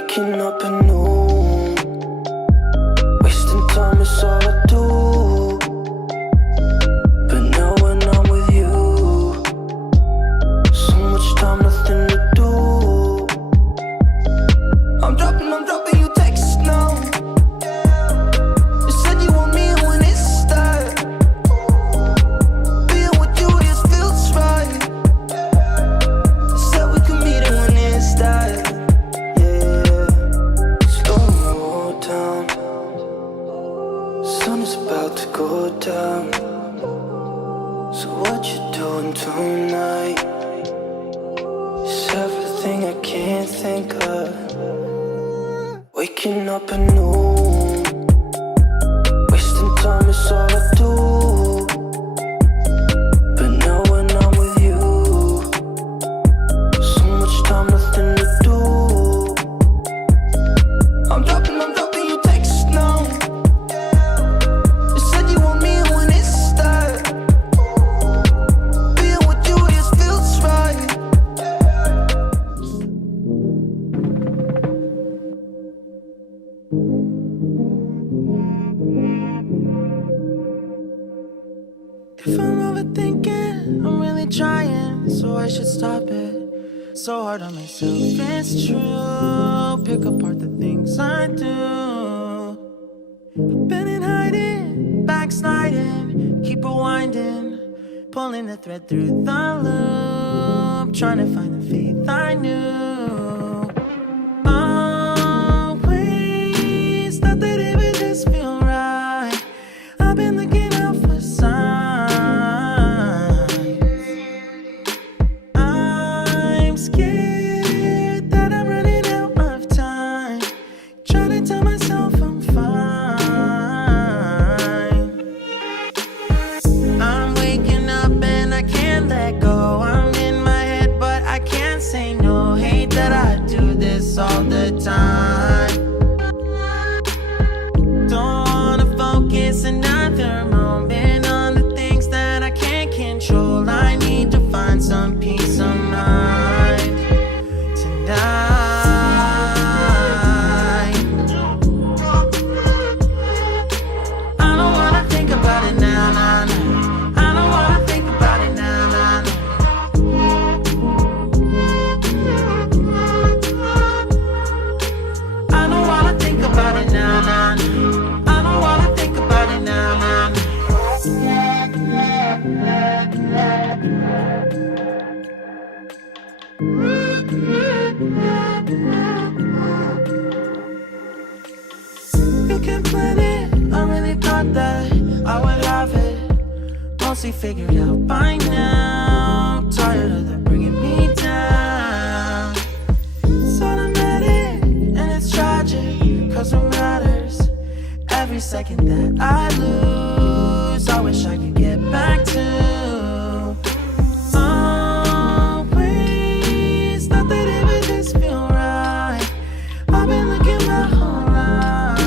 Waking up anew, wasting time is all I do. But now when I'm with you, so much time, nothing to do. I'm dropping you texts now. You said you want me when it's that. Being with you just feels right. You said we could meet it when it's that. Sun is about to go down. So what you doing tonight? It's everything I can't think of. Waking up anew, wasting time is all I do. But now when I'm with you, so much time, nothing to do. I'm dropping you texts now. If I'm overthinking, I'm really trying, so I should stop it. So hard on myself, it's true. Pick apart the things I do. I've been in hiding, backsliding, keep rewinding, pulling the thread through the loop, trying to find the faith I knew. Always thought that it would just feel right. I've been looking out for signs. I'm scared that I'm running out of time, trying to tell myself I'm fine. I'm waking up and I can't let go. I'm in my head but I can't say no. Hate that I do this all the time. Don't wanna focus another moment on the things that I can't control. I need to find some peace of mind tonight. I don't wanna think about it now, nah, nah. I don't wanna think about it now, nah, nah. I don't wanna think about it now, nah, nah. I don't wanna think about it now, nah, nah. You can plan it, I really thought that I would have it mostly figured out by now. Tired of them bringing me down. It's automatic and it's tragic, cause what matters every second that I lose, I wish I could get back to. Always thought that it would just feel right. I've been looking my whole life.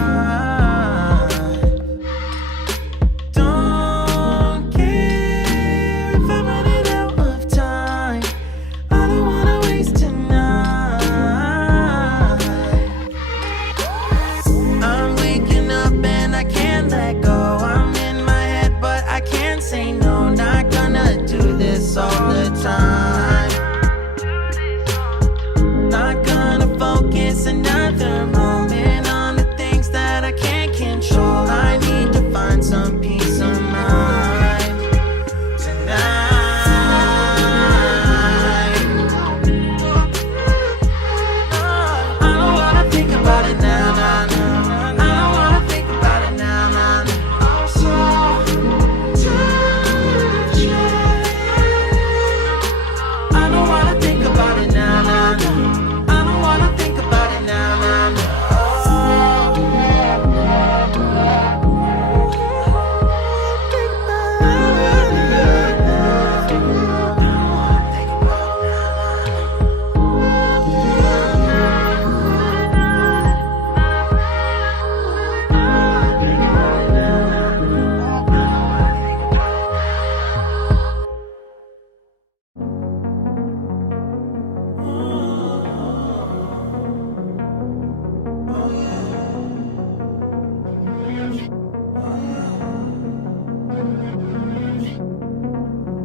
Don't care if I'm running out of time. I don't wanna waste tonight. I'm waking up and I can't let go. I'm in my head but I can't say no. Not gonna do this all the time. Not gonna focus another moment on the things that I can't control. I need to find some peace of mind tonight. I don't wanna think about it now, nah, nah. I don't wanna think about it now, nah, nah. I'm so tired. I don't wanna think about it now, nah, nah. I don't wanna think about it now, nah, nah.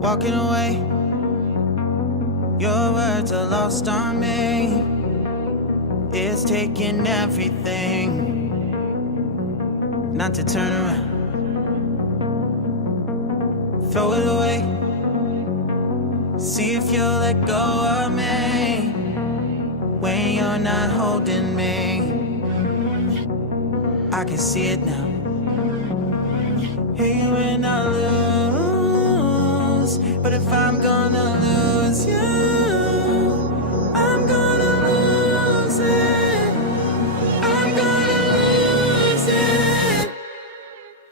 walking away. Your words are lost on me. It's taking everything not to turn around. Throw it away. See if you'll let go of me when you're not holding me. I can see it now. Hear you when I lose, but if I'm gonna lose you, I'm gonna lose it. I'm gonna lose it.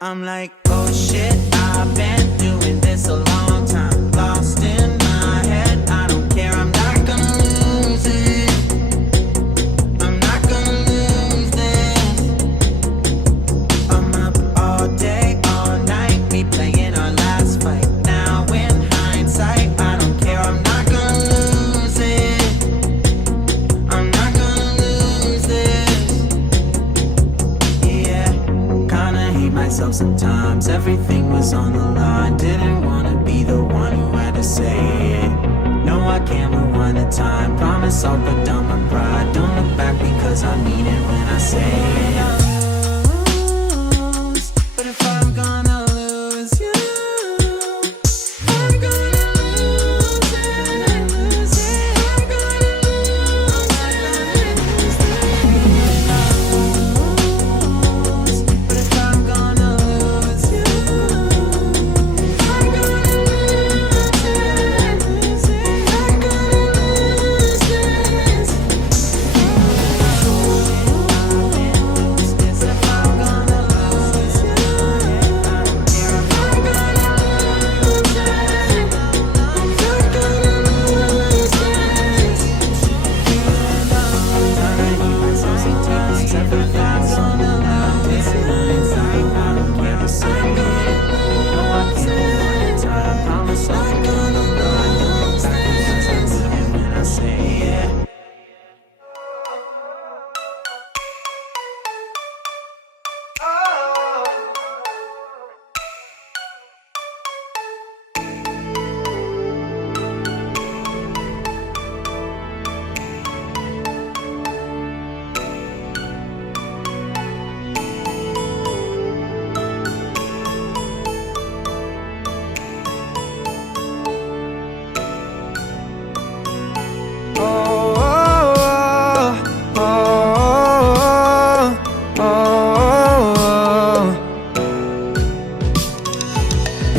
I'm like, oh shit, I've been doing this a long time. Lost in my head, I don't care, I'm not gonna lose it. I'm not gonna lose this. I'm up all day, all night, replaying our last fight. Now in hindsight, I don't care, I'm not gonna lose it. I'm not gonna lose this. Yeah, kinda hate myself sometimes. Everything was on the line. Didn't wanna be the one who had to say it. No, I can't rewind the time. Promise I'll put down my pride. Don't look back because I mean it when I say it. But if I'm gonna lose you, I'm gonna lose it. I'm gonna lose it. But if I'm gonna lose you, I'm gonna lose it. I'm gonna lose this. If I'm gonna lose you, I don't care. I'm gonna lose it. I'm gonna lose this. Trying to eat myself sometimes. Everything's on the line. It's inside. I don't care. I'm gonna lose it. I promise I'm gonna lose this. When I say yeah.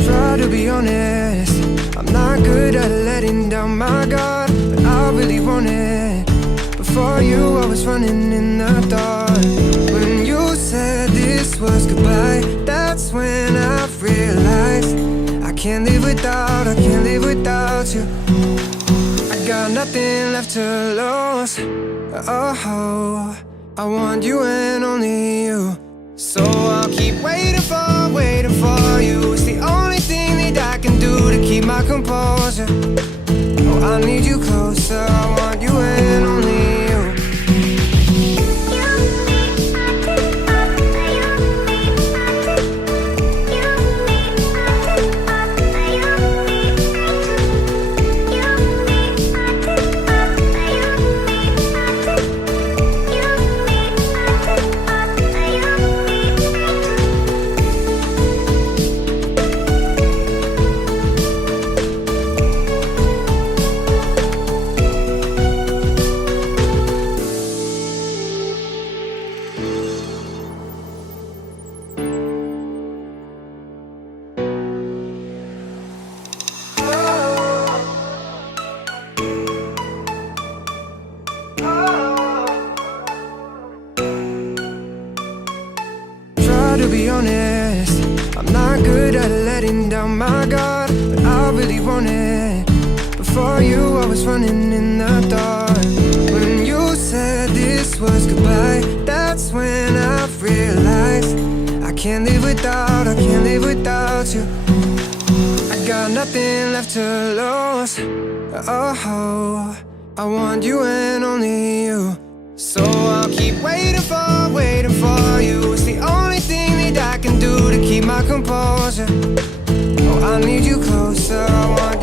Try to be honest, I'm not good at letting down my guard, but I really want it. Before you, I was running in the dark. When you said this was goodbye, that's when I realized I can't live without you. I got nothing left to lose. Oh, I want you and only you. So I'll keep waiting for you. It's the only thing that I can do to keep my composure. Oh, I need you closer. I want you and only you. To be honest, I'm not good at letting down my guard, but I really want it. Before you, I was running in the dark. When you said this was goodbye, that's when I realized I can't live without you. I got nothing left to lose. Oh, I want you and only you. So I'll keep waiting for you. It's the only thing that I can do to keep my composure. Oh, I need you closer. I want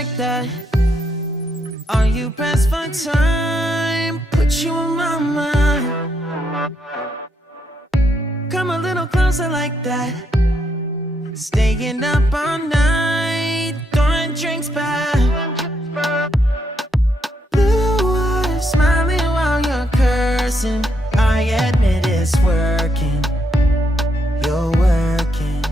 like that? Are you pressed for time? Put you in my mind. Come a little closer like that. Staying up all night, throwing drinks back. Blue eyes smiling while you're cursing. I admit it's working. You're working.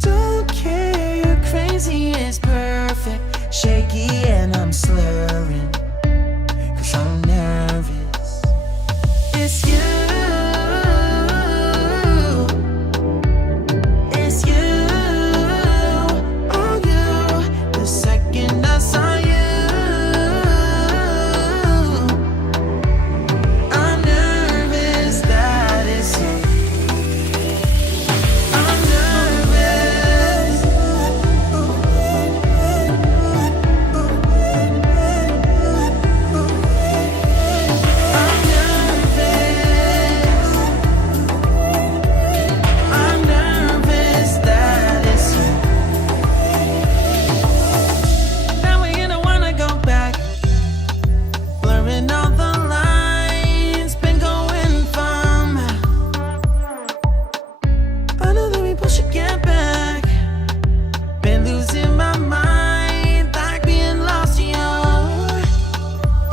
Don't care, you're crazy, it's perfect. Shaky and I'm slurring, 'cause I'm nervous. It's you. It's you. Oh, you. The second I saw you, I'm nervous that it's you. I'm nervous. I'm nervous that it's you. Now we don't wanna go back. Blurring all the lines, been going from. I know that we both should get back. Been losing my mind, like being lost in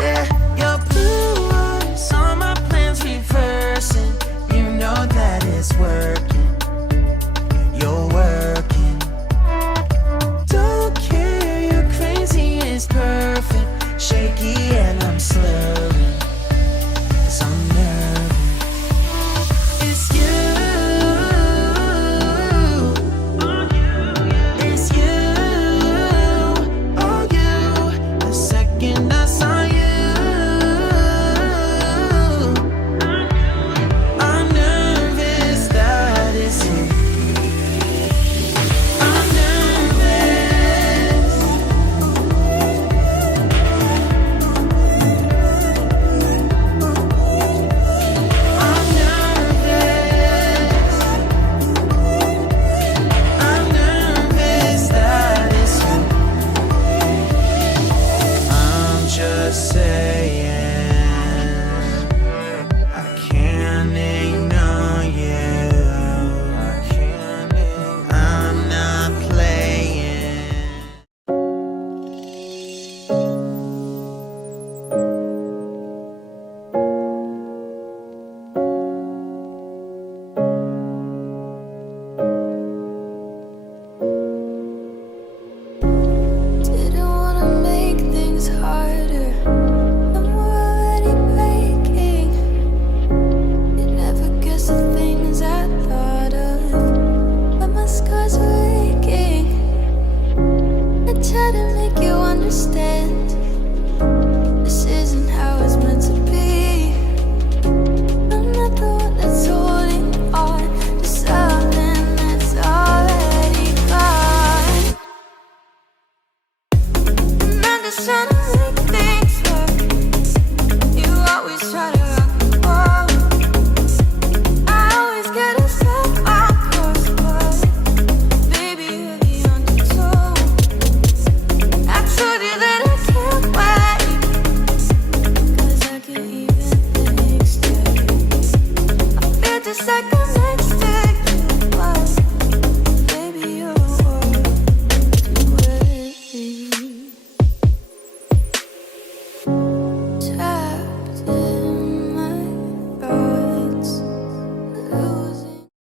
yeah, your blue eyes, all my plans reversing. You know that it's working. You're working. Don't care, you're crazy, it's perfect. Shaky and I'm slurring, 'cause I'm nervous. It's you. It's you. Oh, you. The second I saw you, I'm nervous that it's you. I'm nervous. I'm nervous. I'm nervous that it's you. I'm just saying, I can't ignore you. I'm not playing. Didn't wanna make things harder, and we're already breaking. You never guess the things I thought of, but my scars are aching. I try to make you understand, this isn't how it's meant to be. I'm not the one that's holding on to something that's already gone. And I'm just trying to make things work. You always try to rock the boat. I always get us off our course, but baby, you're the undertow. I told you that I can't wait, 'cause I can even think straight. I feel just like I'm